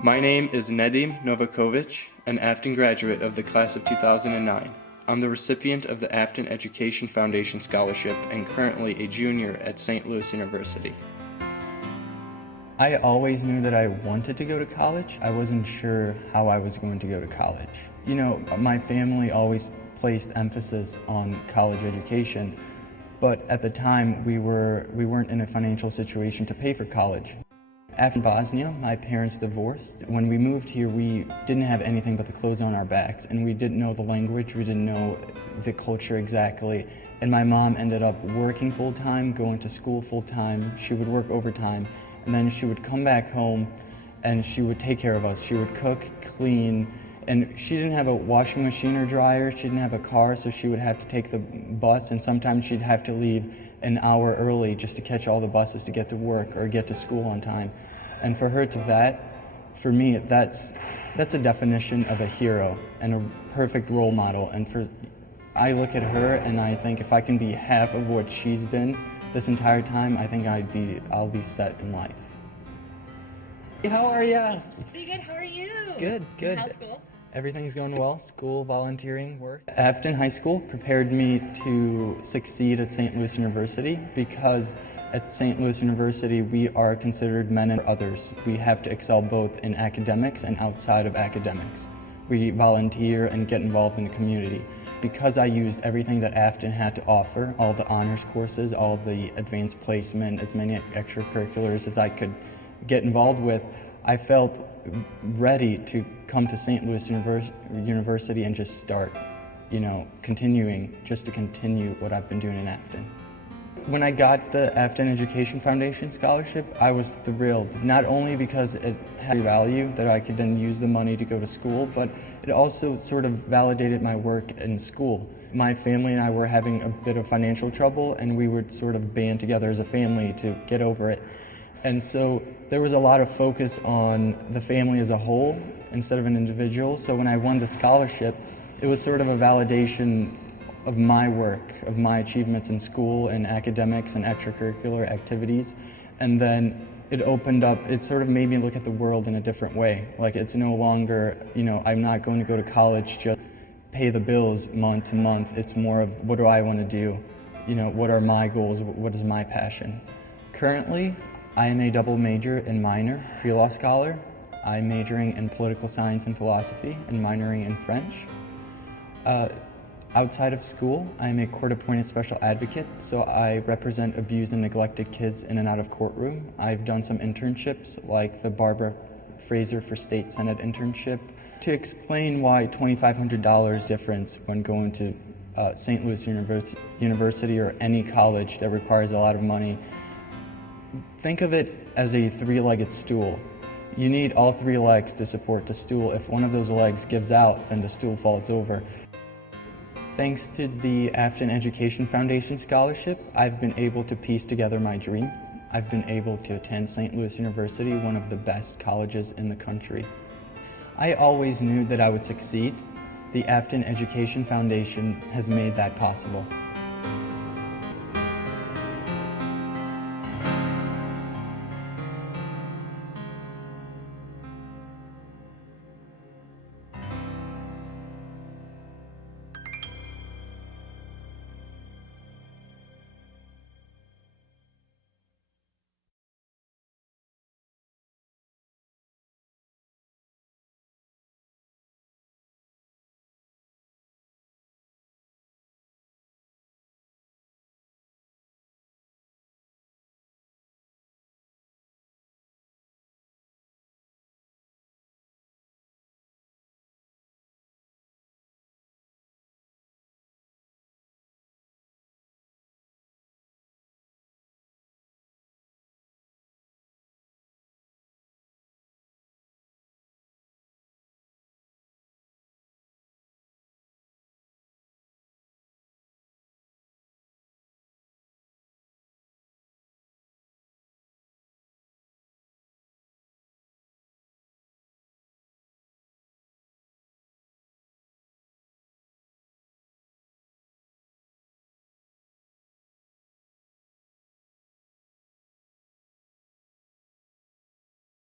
My name is Nedim Novakovic, an Affton graduate of the class of 2009. I'm the recipient of the Affton Education Foundation Scholarship and currently a junior at St. Louis University. I always knew that I wanted to go to college. I wasn't sure how I was going to go to college. You know, my family always placed emphasis on college education, but at the time we weren't in a financial situation to pay for college. After Bosnia, my parents divorced. When we moved here, we didn't have anything but the clothes on our backs, and we didn't know the language, we didn't know the culture exactly. And my mom ended up working full-time, going to school full-time. She would work overtime, and then she would come back home and she would take care of us. She would cook, clean, and she didn't have a washing machine or dryer. She didn't have a car, so she would have to take the bus, and sometimes she'd have to leave an hour early just to catch all the buses to get to work or get to school on time. And for her to for me, that's a definition of a hero and a perfect role model. And I look at her and I think if I can be half of what she's been this entire time, I think I'll be set in life. How are ya? Pretty good. How are you? Good, good. How's school? Everything's going well. School, volunteering, work. Affton High School prepared me to succeed at St. Louis University because at St. Louis University we are considered men and others. We have to excel both in academics and outside of academics. We volunteer and get involved in the community. Because I used everything that Affton had to offer, all the honors courses, all the advanced placement, as many extracurriculars as I could get involved with, I felt ready to come to St. Louis University and just start, continue what I've been doing in Affton. When I got the Affton Education Foundation Scholarship, I was thrilled, not only because it had value that I could then use the money to go to school, but it also sort of validated my work in school. My family and I were having a bit of financial trouble, and we would sort of band together as a family to get over it. And so there was a lot of focus on the family as a whole instead of an individual. So when I won the scholarship, it was sort of a validation of my work, of my achievements in school and academics and extracurricular activities. And then it sort of made me look at the world in a different way. Like it's no longer, I'm not going to go to college just pay the bills month to month. It's more of what do I want to do? What are my goals? What is my passion? Currently, I am a double major and minor pre-law scholar. I'm majoring in political science and philosophy and minoring in French. Outside of school, I am a court-appointed special advocate, so I represent abused and neglected kids in and out of courtroom. I've done some internships, like the Barbara Fraser for State Senate internship, to explain why $2,500 difference when going to St. Louis University or any college that requires a lot of money. Think of it as a three-legged stool. You need all three legs to support the stool. If one of those legs gives out, then the stool falls over. Thanks to the Affton Education Foundation Scholarship, I've been able to piece together my dream. I've been able to attend St. Louis University, one of the best colleges in the country. I always knew that I would succeed. The Affton Education Foundation has made that possible.